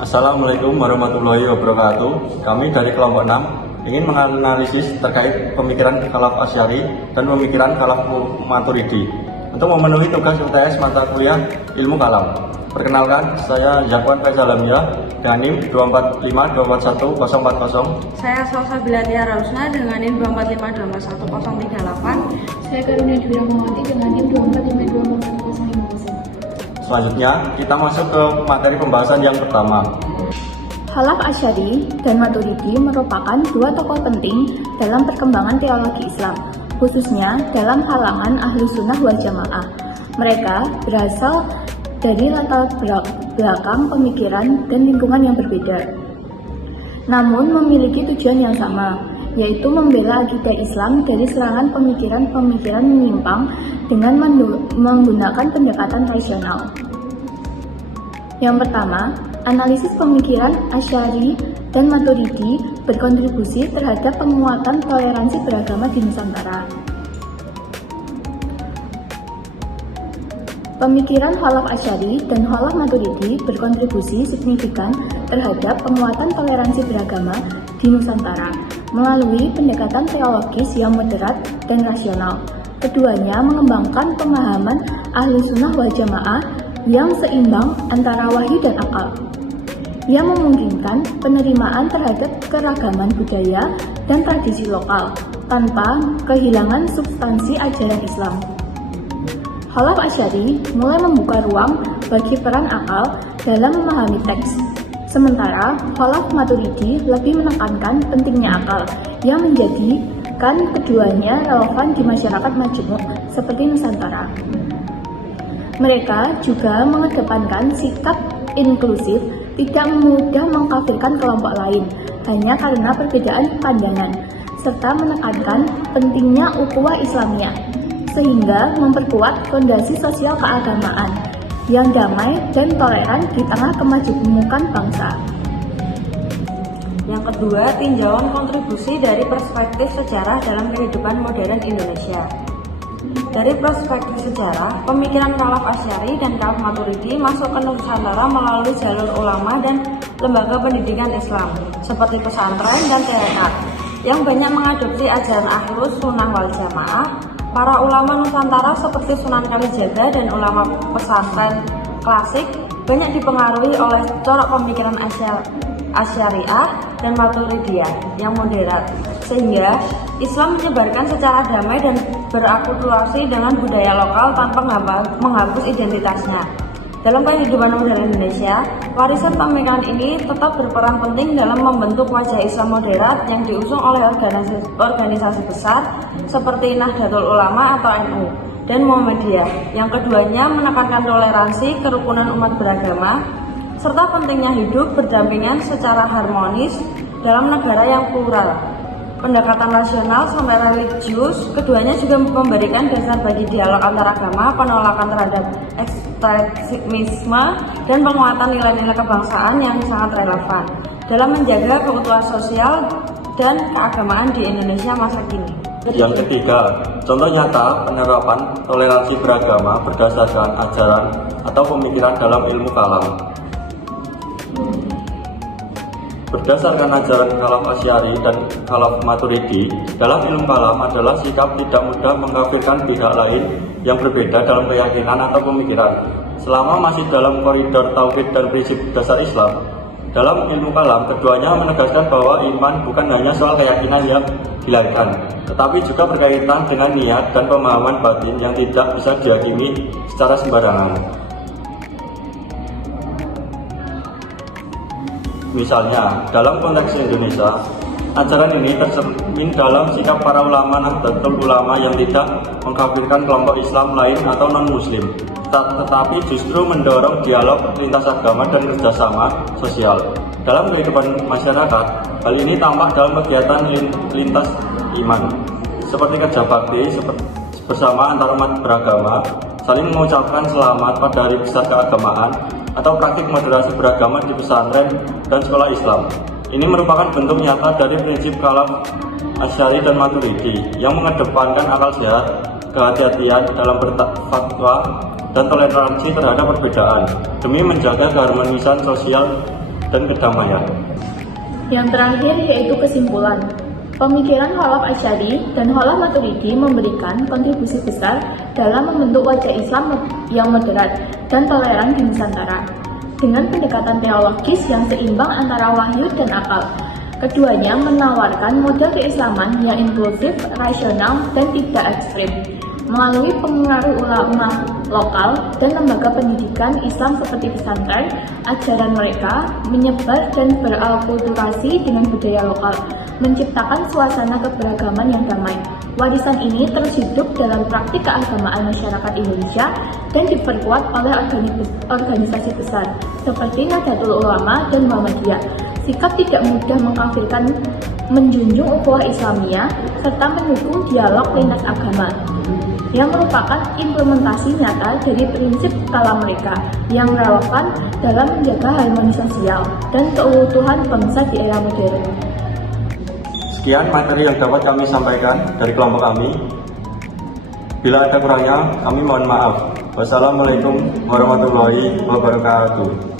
Assalamualaikum warahmatullahi wabarakatuh. Kami dari kelompok 6 ingin menganalisis terkait pemikiran Khalaf Asy'ari dan pemikiran Khalaf Maturidi untuk memenuhi tugas UTS mata kuliah Ilmu Kalam. Perkenalkan, saya Zakwan Faisal Hamzah dengan NIM 2452414040. Saya Salsabila Tiara Rusna dengan NIM 24524138. Saya Karunia Dwi Rahmawati dengan NIM 24524150. Selanjutnya, kita masuk ke materi pembahasan yang pertama. Khalaf Asy'ari dan Maturidi merupakan dua tokoh penting dalam perkembangan teologi Islam, khususnya dalam kalangan Ahlu Sunnah wal Jamaah. Mereka berasal dari latar belakang pemikiran dan lingkungan yang berbeda, namun memiliki tujuan yang sama, yaitu membela akidah Islam dari serangan pemikiran-pemikiran menyimpang dengan menggunakan pendekatan rasional. Yang pertama, analisis pemikiran Asy'ari dan Maturidi berkontribusi terhadap penguatan toleransi beragama di Nusantara. Pemikiran Khalaf Asy'ari dan Khalaf Maturidi berkontribusi signifikan terhadap penguatan toleransi beragama di Nusantara melalui pendekatan teologis yang moderat dan rasional. Keduanya mengembangkan pemahaman Ahlu Sunnah wal Jamaah yang seimbang antara wahyu dan akal, yang memungkinkan penerimaan terhadap keragaman budaya dan tradisi lokal tanpa kehilangan substansi ajaran Islam. Khalaf Asy'ari mulai membuka ruang bagi peran akal dalam memahami teks, sementara Khalaf Maturidi lebih menekankan pentingnya akal yang menjadikan keduanya relevan di masyarakat majemuk seperti Nusantara. Mereka juga mengedepankan sikap inklusif, tidak mudah mengkafirkan kelompok lain hanya karena perbedaan pandangan, serta menekankan pentingnya ukhuwah Islamiyah, sehingga memperkuat fondasi sosial keagamaan yang damai dan toleran di tengah kemajemukan bangsa. Yang kedua, tinjauan kontribusi dari perspektif sejarah dalam kehidupan modern Indonesia. Dari perspektif sejarah, pemikiran Khalaf Asy'ari dan Khalaf Maturidi masuk ke Nusantara melalui jalur ulama dan lembaga pendidikan Islam, seperti pesantren dan tarekat, yang banyak mengadopsi ajaran Ahlus Sunnah wal Jamaah. Para ulama Nusantara seperti Sunan Kalijaga dan ulama pesantren klasik banyak dipengaruhi oleh corak pemikiran Asy'ariyah dan Maturidiyah yang moderat, sehingga Islam menyebarkan secara damai dan berakulturasi dengan budaya lokal tanpa menghapus identitasnya. Dalam kehidupan modern Indonesia, warisan pemikiran ini tetap berperan penting dalam membentuk wajah Islam moderat yang diusung oleh organisasi besar seperti Nahdlatul Ulama atau NU dan Muhammadiyah. Yang keduanya menekankan toleransi, kerukunan umat beragama, serta pentingnya hidup berdampingan secara harmonis dalam negara yang plural. Pendekatan rasional sampai religius, keduanya juga memberikan dasar bagi dialog antar agama, penolakan terhadap ekstremisme, dan penguatan nilai-nilai kebangsaan yang sangat relevan dalam menjaga keutuhan sosial dan keagamaan di Indonesia masa kini. Yang ketiga, contoh nyata penerapan toleransi beragama berdasarkan ajaran atau pemikiran dalam ilmu kalam. Berdasarkan ajaran Khalaf Asy'ari dan Khalaf Maturidi, dalam ilmu kalam adalah sikap tidak mudah mengkafirkan pihak lain yang berbeda dalam keyakinan atau pemikiran, selama masih dalam koridor tauhid dan prinsip dasar Islam. Dalam ilmu kalam, keduanya menegaskan bahwa iman bukan hanya soal keyakinan yang dilahirkan, tetapi juga berkaitan dengan niat dan pemahaman batin yang tidak bisa dihakimi secara sembarangan. Misalnya, dalam konteks Indonesia, ajaran ini tercermin dalam sikap para ulama Nahdlatul Ulama yang tidak mengkafirkan kelompok Islam lain atau non-Muslim, tetapi justru mendorong dialog lintas agama dan kerjasama sosial. Dalam kehidupan masyarakat, hal ini tampak dalam kegiatan lintas iman, seperti kerja bakti bersama antar umat beragama, saling mengucapkan selamat pada hari besar keagamaan, atau praktik moderasi beragama di pesantren dan sekolah Islam. Ini merupakan bentuk nyata dari prinsip Khalaf Asy'ari dan Maturidi yang mengedepankan akal sehat, kehati-hatian dalam berfatwa, dan toleransi terhadap perbedaan demi menjaga keharmonisan sosial dan kedamaian. Yang terakhir yaitu kesimpulan. Pemikiran Khalaf Asy'ari dan Khalaf Maturidi memberikan kontribusi besar dalam membentuk wajah Islam yang moderat dan toleran di Nusantara, dengan pendekatan teologis yang seimbang antara wahyu dan akal. Keduanya menawarkan model keislaman yang inklusif, rasional, dan tidak ekstrim. Melalui pengaruh ulama lokal dan lembaga pendidikan Islam seperti pesantren, ajaran mereka menyebar dan berakulturasi dengan budaya lokal, menciptakan suasana keberagaman yang damai. Warisan ini terus hidup dalam praktik keagamaan masyarakat Indonesia dan diperkuat oleh organisasi besar seperti Nahdlatul Ulama dan Muhammadiyah. Sikap tidak mudah mengkafirkan, menjunjung ukhuwah Islamiyah, serta mendukung dialog lintas agama, yang merupakan implementasi nyata dari prinsip kalam mereka yang relevan dalam menjaga harmoni sosial dan keutuhan bangsa di era modern. Sekian materi yang dapat kami sampaikan dari kelompok kami. Bila ada kurangnya, kami mohon maaf. Wassalamualaikum warahmatullahi wabarakatuh.